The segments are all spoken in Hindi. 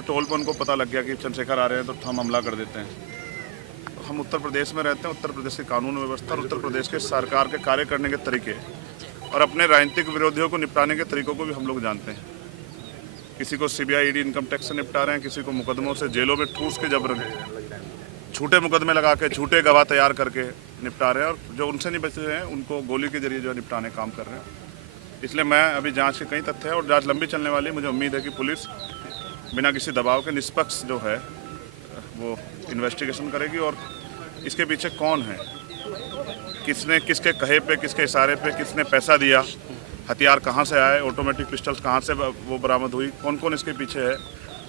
टोल पर उनको पता लग गया कि चंद्रशेखर आ रहे हैं तो हम हमला कर देते हैं। तो हम उत्तर प्रदेश में रहते हैं, उत्तर प्रदेश की कानून व्यवस्था और उत्तर प्रदेश के सरकार के कार्य करने के तरीके और अपने राजनीतिक विरोधियों को निपटाने के तरीकों को भी हम लोग जानते हैं। किसी को सीबीआई ईडी इनकम टैक्स से निपटा रहे हैं, किसी को मुकदमों से जेलों में ठूस के जबरन झूठे मुकदमे लगा के झूठे गवाह तैयार करके निपटा रहे हैं, और जो उनसे नहीं बचे हैं उनको गोली के जरिए जो है निपटाने काम कर रहे हैं। इसलिए मैं अभी जांच के कई तथ्य है और जांच लंबी चलने वाली है। मुझे उम्मीद है कि पुलिस बिना किसी दबाव के निष्पक्ष जो है वो इन्वेस्टिगेशन करेगी और इसके पीछे कौन है, किसने किसके कहे पे, किसके इशारे पे किसने पैसा दिया, हथियार कहाँ से आए, ऑटोमेटिक पिस्टल्स कहाँ से वो बरामद हुई, कौन कौन इसके पीछे है,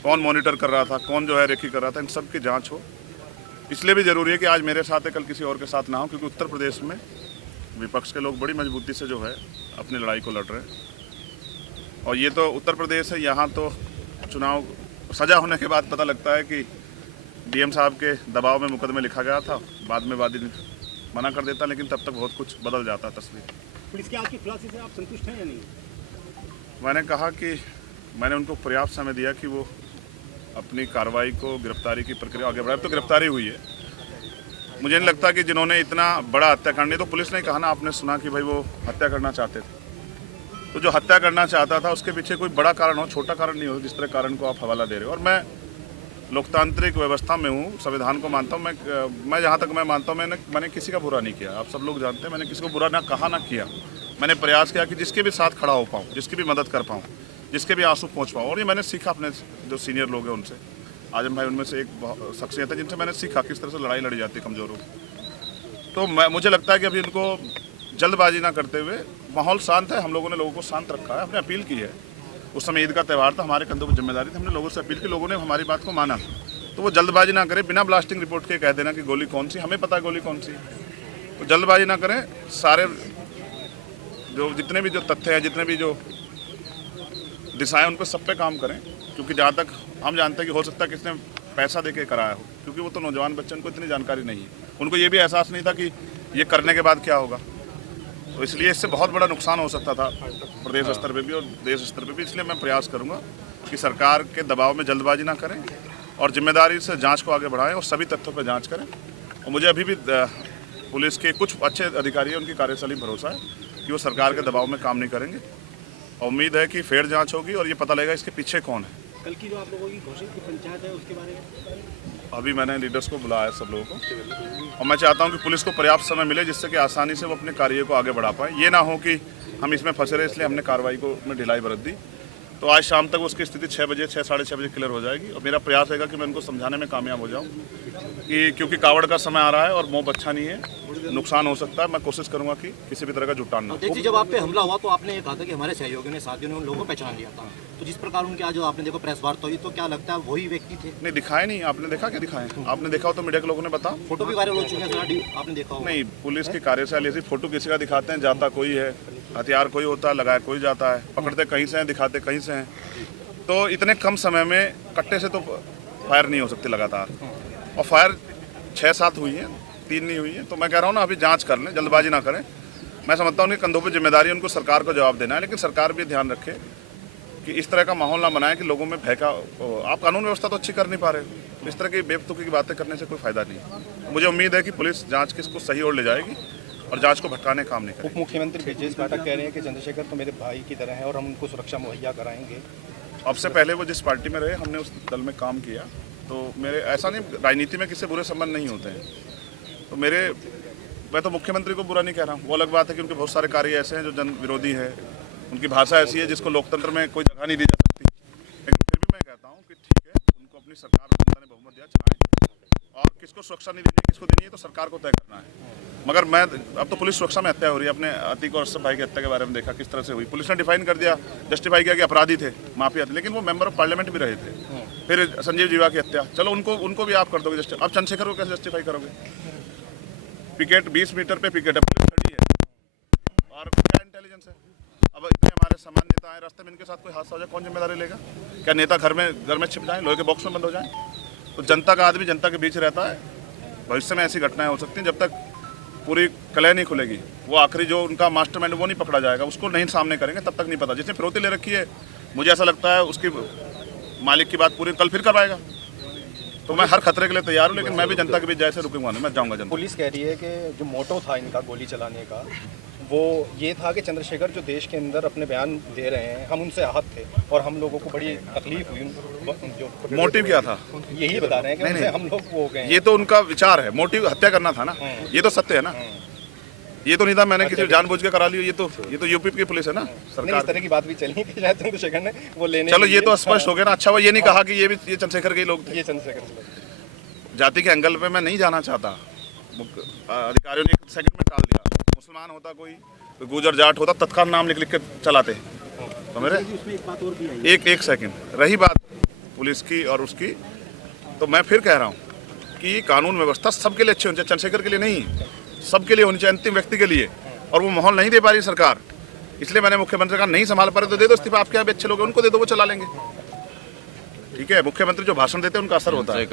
कौन मॉनिटर कर रहा था, कौन जो है रेकी कर रहा था, इन सब की जांच हो। इसलिए भी ज़रूरी है कि आज मेरे साथ है, कल किसी और के साथ ना हो, क्योंकि उत्तर प्रदेश में विपक्ष के लोग बड़ी मजबूती से जो है अपनी लड़ाई को लड़ रहे हैं। और ये तो उत्तर प्रदेश है, यहाँ तो चुनाव सजा होने के बाद पता लगता है कि डीएम साहब के दबाव में मुकदमे लिखा गया था, बाद में वादी मना कर देता, लेकिन तब तक बहुत कुछ बदल जाता है तस्वीर। पुलिस की आज की खुलासे से आप संतुष्ट हैं या नहीं? मैंने कहा कि मैंने उनको पर्याप्त समय दिया कि वो अपनी कार्रवाई को, गिरफ्तारी की प्रक्रिया आगे बढ़ाए। तो गिरफ्तारी हुई है। मुझे नहीं लगता कि जिन्होंने इतना बड़ा हत्याकांड, तो पुलिस ने कहा ना, आपने सुना कि भाई वो हत्या करना चाहते थे, तो जो हत्या करना चाहता था उसके पीछे कोई बड़ा कारण हो, छोटा कारण नहीं हो, जिस तरह कारण को आप हवाला दे रहे हो। और मैं लोकतांत्रिक व्यवस्था में हूँ, संविधान को मानता हूँ। मैं जहाँ तक मैं मानता हूँ, मैंने किसी का बुरा नहीं किया। आप सब लोग जानते हैं, मैंने किसी को बुरा ना कहा ना किया। मैंने प्रयास किया कि जिसके भी साथ खड़ा हो पाऊँ, जिसकी भी मदद कर पाऊँ, जिसके भी आंसू पहुँच पाऊँ। और ये मैंने सीखा अपने जो सीनियर लोग हैं उनसे। आजम भाई उनमें से एक शख्सियत है जिनसे मैंने सीखा किस तरह से लड़ाई लड़ी जाती है कमज़ोरों की। तो मुझे लगता है कि अभी इनको जल्दबाजी ना करते हुए, माहौल शांत है, हम लोगों ने लोगों को शांत रखा है, हमने अपील की है। उस समय ईद का त्यौहार था, हमारे कंधों पर जिम्मेदारी थी, हमने लोगों से अपील की, लोगों ने हमारी बात को माना। तो वो जल्दबाजी ना करें, बिना ब्लास्टिंग रिपोर्ट के कह देना कि गोली कौन सी, हमें पता है गोली कौन सी। तो जल्दबाजी ना करें, सारे जो जितने भी जो तथ्य हैं, जितने भी जो दिशाएं, उन पर सब पे काम करें। क्योंकि जहाँ तक हम जानते हैं कि हो सकता है किसने पैसा दे के कराया हो, क्योंकि वो तो नौजवान बच्चे, उनको इतनी जानकारी नहीं है, उनको ये भी एहसास नहीं था कि ये करने के बाद क्या होगा। तो इसलिए इससे बहुत बड़ा नुकसान हो सकता था प्रदेश स्तर पे भी और देश स्तर पे भी। इसलिए मैं प्रयास करूंगा कि सरकार के दबाव में जल्दबाजी ना करें और जिम्मेदारी से जांच को आगे बढ़ाएं और सभी तथ्यों पर जांच करें। और मुझे अभी भी पुलिस के कुछ अच्छे अधिकारी हैं, उनकी कार्यशैली भरोसा है कि वो सरकार के दबाव में काम नहीं करेंगे। और उम्मीद है कि फेयर जाँच होगी और ये पता लगेगा इसके पीछे कौन है। कल की जो आप लोगों की घोषित की पंचायत है, उसके बारे में अभी मैंने लीडर्स को बुलाया है, सब लोगों को, और मैं चाहता हूं कि पुलिस को पर्याप्त समय मिले जिससे कि आसानी से वो अपने कार्य को आगे बढ़ा पाए। ये ना हो कि हम इसमें फंसे रहे, इसलिए हमने कार्रवाई को में ढिलाई बरत दी। तो आज शाम तक उसकी स्थिति 6 बजे, 6 साढ़े 6 बजे क्लियर हो जाएगी। और मेरा प्रयास रहेगा कि मैं उनको समझाने में कामयाब हो जाऊँ कि क्योंकि कावड़ का समय आ रहा है और मोह अच्छा नहीं है, नुकसान हो सकता है। मैं कोशिश करूंगा कि किसी भी तरह का जुटान ना। देखिए, जब आप पे हमला हुआ तो आपने ये कहा था कि हमारे सहयोगियों ने, साथियों ने उन लोगों को पहचान लिया था, तो जिस प्रकार उनके आज आपने देखो प्रेस वार्ता हुई, तो क्या लगता है वही व्यक्ति थे? नहीं, दिखाए नहीं। आपने देखा क्या दिखाए? आपने देखा हो तो मीडिया के लोगों ने बताओ। फोटो भी वायरल हो चुके हैं, आपने देखा हो? नहीं, पुलिस की कार्यशैली ऐसी, फोटो किसी का दिखाते हैं, जाता कोई है, हथियार कोई होता है, लगाया कोई जाता है, पकड़ते कहीं से हैं, दिखाते कहीं से हैं। तो इतने कम समय में कट्टे से तो फायर नहीं हो सकती लगातार, और फायर 6-7 हुई है, 3 नहीं हुई है। तो मैं कह रहा हूँ ना, अभी जांच कर लें, जल्दबाजी ना करें। मैं समझता हूँ उनके कंधों पर जिम्मेदारी, उनको सरकार को जवाब देना है, लेकिन सरकार भी ध्यान रखे कि इस तरह का माहौल ना बनाए कि लोगों में भय का। आप कानून व्यवस्था तो अच्छी कर नहीं पा रहे हो, इस तरह की बेवकूफ़ी की बातें करने से कोई फायदा नहीं। मुझे उम्मीद है कि पुलिस जाँच की इसको सही ओर ले जाएगी और जांच को भटकाने काम नहीं करेगी। उप मुख्यमंत्री ब्रजेश पाठक कह रहे हैं कि चंद्रशेखर तो मेरे भाई की तरह है और हम उनको सुरक्षा मुहैया कराएंगे। अब से पहले वो जिस पार्टी में रहे, हमने उस दल में काम किया, तो मेरे ऐसा नहीं, राजनीति में किसी बुरे संबंध नहीं होते हैं। तो मैं तो मुख्यमंत्री को बुरा नहीं कह रहा हूँ। वो अलग बात है कि उनके बहुत सारे कार्य ऐसे हैं जो जन विरोधी है, उनकी भाषा ऐसी है जिसको लोकतंत्र में कोई जगह नहीं दी जा सकती। लेकिन फिर भी मैं कहता हूँ कि ठीक है, उनको अपनी सरकार को जनता ने बहुमत दिया, चलाएं। और किसको सुरक्षा नहीं देनी है, किसको देनी है, तो सरकार को तय करना है। मगर मैं अब तो पुलिस सुरक्षा में हत्या हो रही है। अपने अतीक और असफ भाई की हत्या के बारे में देखा किस तरह से हुई। पुलिस ने डिफाइन कर दिया, जस्टिफाई किया कि अपराधी थे, माफिया थे, लेकिन वो मेंबर ऑफ पार्लियामेंट भी रहे थे। फिर संजीव जीवा की हत्या, चलो उनको भी आप कर दोगे जस्टिफाई। अब चंद्रशेखर को कैसे जस्टिफाई करोगे? पिकेट 20 मीटर पे पिकेट है, पुलिस खड़ी है, और क्या इंटेलिजेंस है? अब इतने हमारे सामान्य नेता आए, रास्ते में इनके साथ कोई हादसा हो जाए, कौन जिम्मेदारी लेगा? क्या नेता घर में छिप जाए, लोहे के बॉक्स में बंद हो जाए? तो जनता का आदमी जनता के बीच रहता है। भविष्य में ऐसी घटनाएं हो सकती हैं, जब तक पूरी कलह नहीं खुलेगी, वो आखिरी जो उनका मास्टरमाइंड वो नहीं पकड़ा जाएगा, उसको नहीं सामने करेंगे, तब तक नहीं पता। जिसने फिरौती ले रखी है, मुझे ऐसा लगता है उसकी मालिक की बात पूरी कल फिर करवाएगा। तो मैं हर खतरे के लिए तैयार हूँ, लेकिन मैं भी जनता के बीच जैसे रुकूंगा नहीं, मैं जाऊँगा जनता। पुलिस कह रही है कि जो मोटो था इनका गोली चलाने का वो ये था कि चंद्रशेखर जो देश के अंदर अपने बयान दे रहे हैं हम उनसे आहत थे और हम लोगों को बड़ी तकलीफ हुई जो मोटिव क्या था? यही बता रहे हैं कि उनसे हम लोग वो हो गए हैं। ये तो उनका विचार है, मोटिव हत्या करना था ना, ये तो सत्य है ना। ये तो नहीं था मैंने किसी जानबूझ के करा लिया, ये तो यूपी की पुलिस है ना नहीं, इस सरकार। तरह की बात भी चली कि शायद चंद्रशेखर ने वो लेने चलो के ये लिए- तो स्पष्ट हो गया ना। अच्छा वो ये नहीं कहा कि ये चंद्रशेखर के ही लोग थे। ये चंद्रशेखर से लोग। जाति के एंगल पे मैं नहीं जाना चाहता। अधिकारियों ने एक सेकंड में टाल दिया। मुसलमान होता कोई गुजर जाट होता तत्काल नाम लिख लिख के चलाते। तो मेरे एक सेकंड रही बात पुलिस की और उसकी, तो मैं फिर कह रहा हूँ कि कानून व्यवस्था सबके लिए अच्छी होनी चाहिए, चंद्रशेखर के लिए नहीं, सबके लिए होनी चाहिए, अंतिम व्यक्ति के लिए। और वो माहौल नहीं दे पा रही सरकार, इसलिए मैंने मुख्यमंत्री का नहीं संभाल पा रहे तो दे दो इस्तीफा। आपके यहाँ भी अच्छे लोग हैं उनको दे दो, वो चला लेंगे। ठीक है, मुख्यमंत्री जो भाषण देते हैं उनका असर होता है।